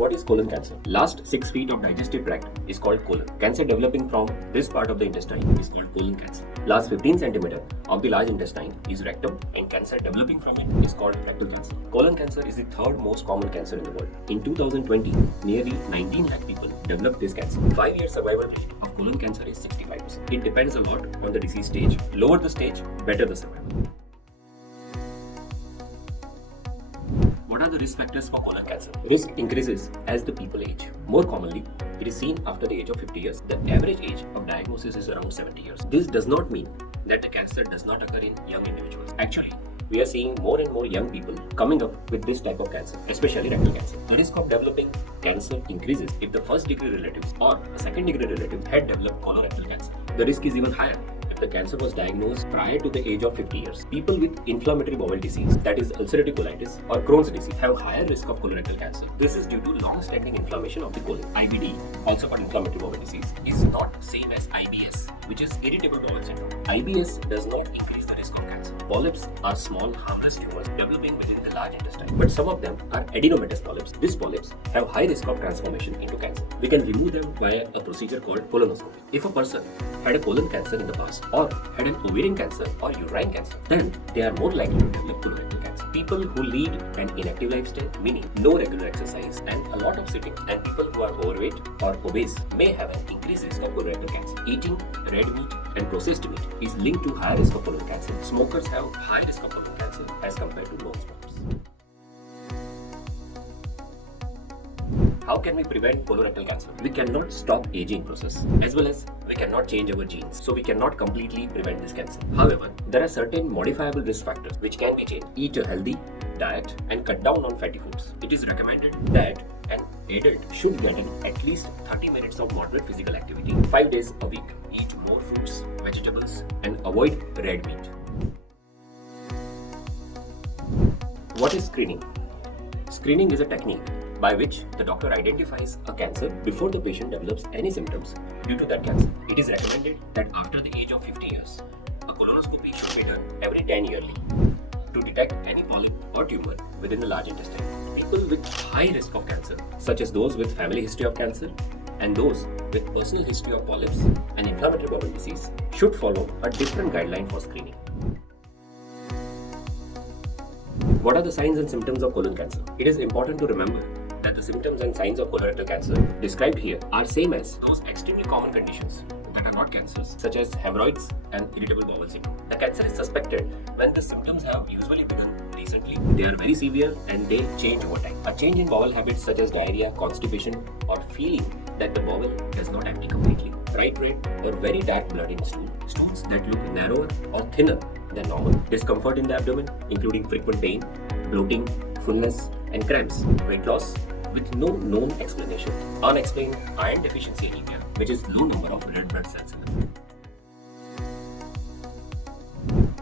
What is colon cancer? Last 6 feet of digestive tract is called colon. Cancer developing from this part of the intestine is called colon cancer. Last 15 centimeter of the large intestine is rectum, and cancer developing from it is called rectal cancer. Colon cancer is the third most common cancer in the world. In 2020, nearly 19 lakh people developed this cancer. 5-year survival rate of colon cancer is 65%. It depends a lot on the disease stage. Lower the stage, better the survival. What are the risk factors for colon cancer? Risk increases as the people age. More commonly, it is seen after the age of 50 years. The average age of diagnosis is around 70 years. This does not mean that the cancer does not occur in young individuals. Actually, we are seeing more and more young people coming up with this type of cancer, especially rectal cancer. The risk of developing cancer increases if the first degree relatives or a second degree relative had developed colorectal cancer. The risk is even higher the cancer was diagnosed prior to the age of 50 years. People with inflammatory bowel disease, that is ulcerative colitis or Crohn's disease, have higher risk of colorectal cancer. This is due to long-standing inflammation of the colon. IBD, also called inflammatory bowel disease, is not same as IBS, which is irritable bowel syndrome. IBS does not increase the risk of cancer. Polyps are small, harmless tumors developing within the large intestine, but some of them are adenomatous polyps. These polyps have high risk of transformation into cancer. We can remove them via a procedure called colonoscopy. If a person had a colon cancer in the past or had an ovarian cancer or uterine cancer, then they are more likely to develop colorectal cancer. People who lead an inactive lifestyle, meaning no regular exercise and a lot of sitting, and people who are overweight or obese may have an increased risk of colorectal cancer. Eating red meat and processed meat is linked to high risk of colon cancer. Smokers have high risk of colon cancer as compared to non-smokers. How can we prevent colorectal cancer? We cannot stop aging process, as well as we cannot change our genes, so we cannot completely prevent this cancer. However, there are certain modifiable risk factors which can be changed. Eat a healthy diet and cut down on fatty foods. It is recommended that an adult should get at least 30 minutes of moderate physical activity 5 days a week. Eat more fruits, vegetables, and avoid red meat. What is screening? Screening is a technique by which the doctor identifies a cancer before the patient develops any symptoms due to that cancer. It is recommended that after the age of 50 years, a colonoscopy should be done every 10 yearly to detect any polyp or tumor within the large intestine. People with high risk of cancer, such as those with family history of cancer and those with personal history of polyps and inflammatory bowel disease, should follow a different guideline for screening. What are the signs and symptoms of colon cancer? It is important to remember that the symptoms and signs of colorectal cancer described here are same as those extremely common conditions that are not cancers, such as hemorrhoids and irritable bowel syndrome. The cancer is suspected when the symptoms have usually begun recently. They are very severe and they change over time. A change in bowel habits such as diarrhea, constipation, or feeling that the bowel does not empty completely. Bright red or very dark blood in stool. Stools that look narrower or thinner than normal. Discomfort in the abdomen, including frequent pain, bloating, fullness, and cramps. Weight loss with no known explanation. Unexplained iron deficiency anemia, which is low number of red blood cells in the blood.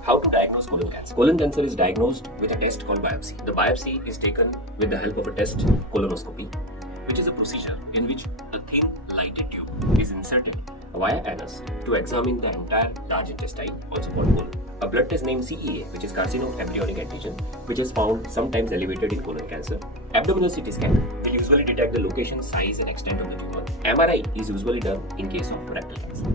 How to diagnose colon cancer? Colon cancer is diagnosed with a test called biopsy. The biopsy is taken with the help of a test, colonoscopy, which is a procedure in which the thin lighted tube is inserted via anus to examine the entire large intestine, also called colon. A blood test named CEA, which is carcinoma embryonic antigen, which is found sometimes elevated in colon cancer. Abdominal CT scan will usually detect the location, size, and extent of the tumor. MRI is usually done in case of rectal cancer.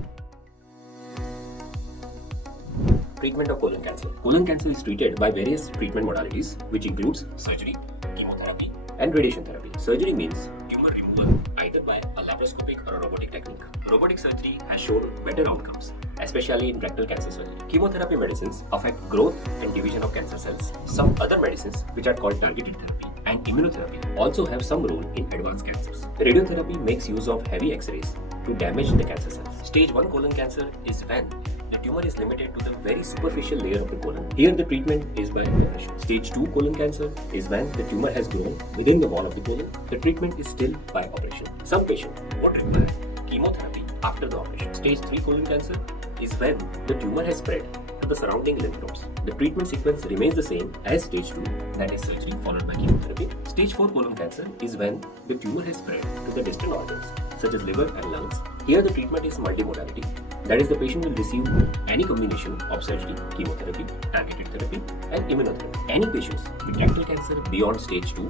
Treatment of colon cancer. Colon cancer is treated by various treatment modalities, which includes surgery, chemotherapy, and radiation therapy. Surgery means tumor removal either by a laparoscopic or a robotic technique. Robotic surgery has shown better outcomes, especially in rectal cancer surgery. Chemotherapy medicines affect growth and division of cancer cells. Some other medicines, which are called targeted therapy and immunotherapy, also have some role in advanced cancers. Radiotherapy makes use of heavy X-rays to damage the cancer cells. Stage 1 colon cancer is when the tumor is limited to the very superficial layer of the colon. Here the treatment is by operation. Stage 2 colon cancer is when the tumor has grown within the wall of the colon. The treatment is still by operation. Some patients would require chemotherapy after the operation. Stage 3 colon cancer is when the tumor has spread to the surrounding lymph nodes. The treatment sequence remains the same as stage 2, that is surgery followed by chemotherapy. Stage 4 colon cancer is when the tumor has spread to the distant organs such as liver and lungs. Here the treatment is multimodality, that is the patient will receive any combination of surgery, chemotherapy, targeted therapy, and immunotherapy. Any patients with rectal cancer beyond stage 2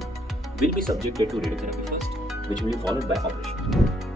will be subjected to radiotherapy first. which will be followed by operation.